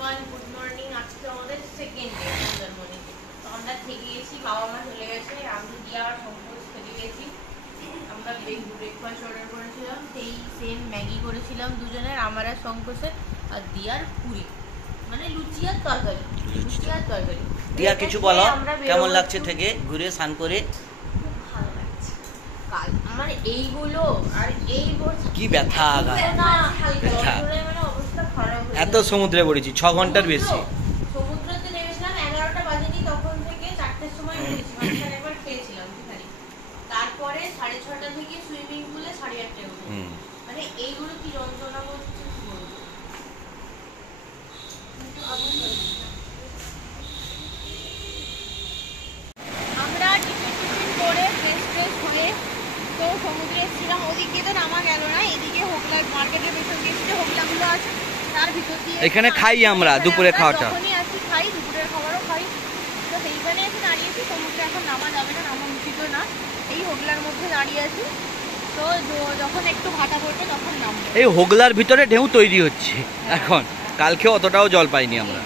Everyone, good morning. আজকে আমাদের second day Mandarmani. তো আমরা থেকে গেছি, বাবা মা চলে গেছে, আমি দিয়া আর সম্পূর্ণ থেকে গেছি। আমরা ব্রেকফাস্ট অর্ডার করেছিলাম, সেই সেম ম্যাগি করেছিলাম দুজনের, আমার আর শঙ্করের, আর দিয়ার পুরি, মানে লুচি আর তরকারি। দিয়া কিছু বলো, কেমন লাগছে থেকে ঘুরে স্নান করে? খুব ভালো লাগছে। কাল আমার এইগুলো আর এই কি ব্যথা, মানে অবস্থা খারাপ হয়ে এত সমুদ্রে পড়েছি 6 ঘন্টার বেশি। সমুদ্রতে নেমেছিলাম 11টা বাজেনি, তখন থেকে 4টের সময় উঠেছি, মাঝখানে একবার খেয়েছিলাম একটুখানি, তারপরে 6:30টা থেকে সুইমিং পুলে 8:30টায় উঠেছি। মানে এইগুলো কি যন্ত্রণা করছে কি বলবো। আমরা টিফিন করে ফ্রেশ হয়ে তো সমুদ্রে এসেছিলাম। ওদিকে তো নামা গেল না, এদিকে হোগলা মার্কেটের পেছন দিয়ে যে হোগলাগুলো আছে তার ভিতর দিয়ে এখানে খাই আমরা দুপুরে খাওয়াটা, যখনই আসি খাই, দুপুরের খাবারও খাই। তো সেইখানে এসে দাঁড়িয়েছি, সমুদ্রে এখন নামা যাবে না, নামা উচিত না, এই হোগলার মধ্যে দাঁড়িয়ে আছি। তো যখন একটু ভাটা পড়বে তখন নামবো। এই হোগলার ভিতরে ঢেউ তৈরি হচ্ছে এখন, কালকে অতটাও জল পাইনি আমরা।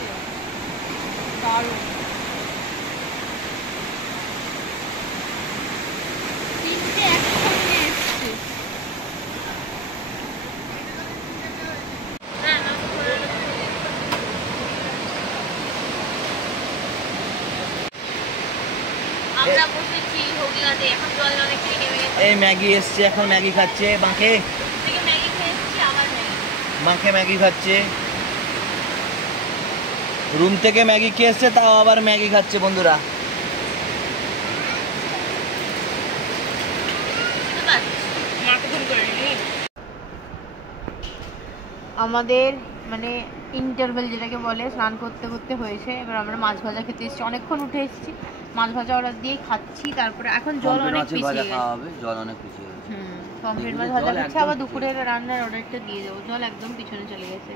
আমরা বসেছি হোগলাতে, এখন জল অনেকটাই নেমে গেছে। এই ম্যাগি এসছে, এখন ম্যাগি খাচ্ছে বাঁকে, থেকে ম্যাগি খেয়েছি, আবার ম্যাগি বাঁকে ম্যাগি খাচ্ছে। রুম থেকে ম্যাগি খেয়ে এসছে, তাও আবার ম্যাগি খাচ্ছে বন্ধুরা। আমাদের মানে ইন্টারভেল যেটাকে বলে, স্নান করতে করতে হয়েছে। এবার আমরা মাছ ভাজা খেতে এসেছি, অনেকক্ষণ উঠে এসেছি, মাছ ভাজা অর্ডার দিয়ে খাচ্ছি। তারপরে এখন জল অনেক পিছিয়ে গেছে, পমফ্রেট মাছ ভাজা খাচ্ছি, আবার দুপুরের রান্নার অর্ডারটা দিয়ে দেবো। জল একদম পিছনে চলে গেছে।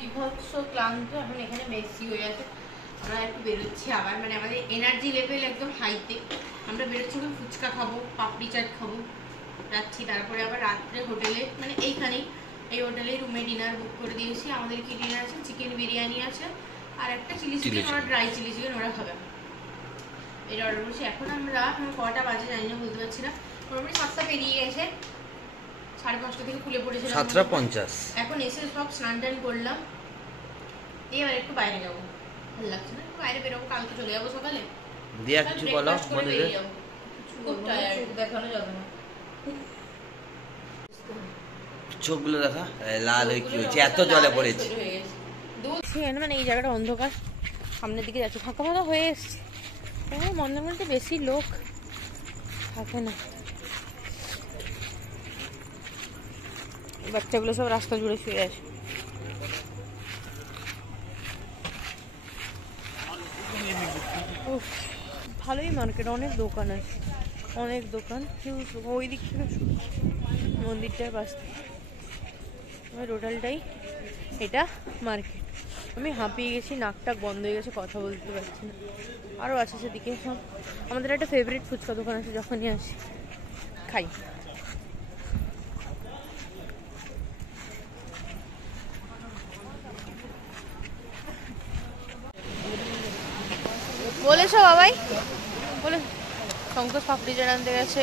বিভৎস ক্লান্ত, এখন এখানে বেশি হয়ে আছে। আমরা একটু বেরোচ্ছি আবার, মানে আমাদের এনার্জি লেভেল একদম হাইতে। আমরা বেরোচ্ছি, এখন ফুচকা খাবো, পাপড়ি চাট খাবো, যাচ্ছি। তারপরে আবার রাত্রে হোটেলে, মানে এইখানেই এই হোটেলেই রুমে ডিনার বুক করে দিয়েছি। আমাদের কি ডিনার আছে, চিকেন বিরিয়ানি আছে আর একটা চিলি চিকেন, ওরা ড্রাই চিলি চিকেন ওরা খাবে, এটা অর্ডার করছি। এখন আমরা কটা বাজে জানি না, বলতে পারছি না, মোটামুটি 7টা পেরিয়ে গেছে। 5:30 থেকে খুলে পড়েছিলাম, 7:50। এখন এসে সব স্নান টান করলাম, এবার একটু বাইরে যাবো, ভালো লাগছে না, একটু বাইরে বেরোবো, কালকে চলে যাবো সকালে। দিয়া কিছু বলো বন্ধুদের। খুব টায়ার্ড, দেখানো যাবে না, চোখগুলো দেখা লাল হয়ে কি হয়েছে, এত জলে পড়েছে। মানে এই জায়গাটা অন্ধকার, সামনের দিকে যাচ্ছে, ফাঁকা ফাঁকা হয়ে এসছে। মন্দারমণিতে বেশি লোক থাকে না, বাচ্চাগুলো সব রাস্তা জুড়ে শুয়ে আছে। ভালোই মার্কেট, অনেক দোকান আছে, অনেক দোকান, ওই দিক থেকে মন্দিরটার পাশ থেকে টোটালটাই এটা মার্কেট। আমি হাঁপিয়ে গেছি, নাকটাক বন্ধ হয়ে গেছে, কথা বলতে পারছি না। আরও আছে সেদিকে সব। আমাদের একটা ফেভারিট ফুচকা দোকান আছে, যখনই আসি খাই। বলেছো বাবাই, বলে শঙ্কর পাপড়ি চাট আনতে গেছে,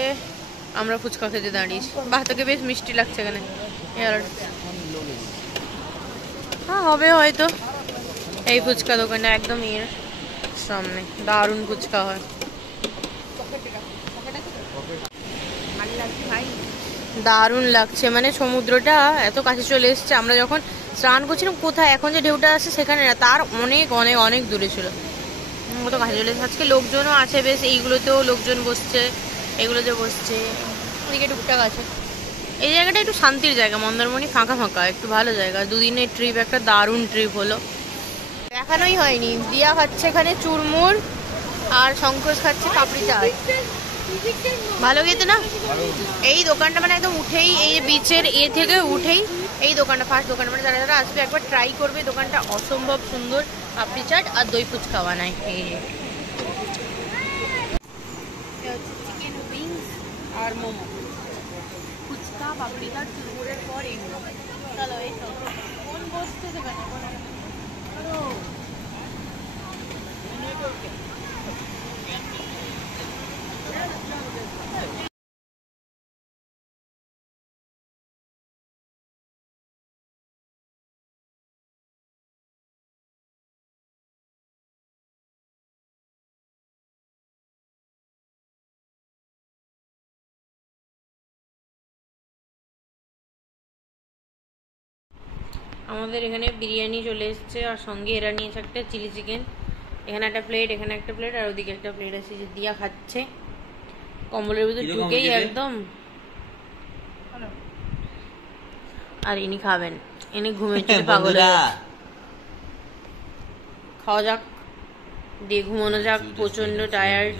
আমরা ফুচকা খেতে দাঁড়িয়েছি। বাহ, তোকে বেশ মিষ্টি লাগছে এখানে। হ্যাঁ হবে হয়তো, এই ফুচকা দোকানটা একদম এর সামনে, দারুণ ফুচকা হয়। দারুণ লাগছে, মানে সমুদ্রটা এত কাছে চলে এসছে। আমরা যখন স্নান করছিলাম কোথায়, এখন যে ঢেউটা আছে সেখানে না, তার অনেক অনেক অনেক দূরে ছিল, কত কাছে চলে এসছে। আজকে লোকজনও আছে বেশ, এইগুলোতেও লোকজন বসছে, এগুলোতে বসছে, ওদিকে টুকটাক আছে। এই জায়গাটা একটু শান্তির জায়গা, মন্দারমণি ফাঁকা ফাঁকা, একটু ভালো জায়গা। দুদিনের ট্রিপ, একটা দারুণ ট্রিপ হলো। দেখানোই হয়নি, দিয়া খাচ্ছে এখানে চুরমুর, আর শঙ্কর খাচ্ছে পাপড়ি চাট। ভালো খেতে না? এই দোকানটা মানে একদম উঠেই, এই বিচের থেকে উঠেই এই দোকানটা ফার্স্ট দোকান, মানে যারা যারা আসবে একবার ট্রাই করবে। দোকানটা অসম্ভব সুন্দর, পাপড়ি চাট আর দই ফুচকা বানায়। এই চিকেন উইংস আর মোমো, ফুচকা, পাপড়ি চাট, চুরমুরের পর এগুলো। চলো এই তো কোন বসতে দেবে না আমাদের এখানে বিরিয়ানি চলে এসছে, আর সঙ্গে এরা নিয়েছে একটা চিলি চিকেন। এখানে একটা প্লেট, এখানে একটা প্লেট, আর ওদিকে একটা প্লেট আছে, যে দিয়া খাচ্ছে কম্বলের ভিতরে ঢুকেই একদম। আর ইনি খাবেন, ইনি ঘুমের জন্য পাগল হয়ে যাচ্ছে। খাওয়া যাক, দিয়ে ঘুমানো যাক, প্রচন্ড টায়ার্ড।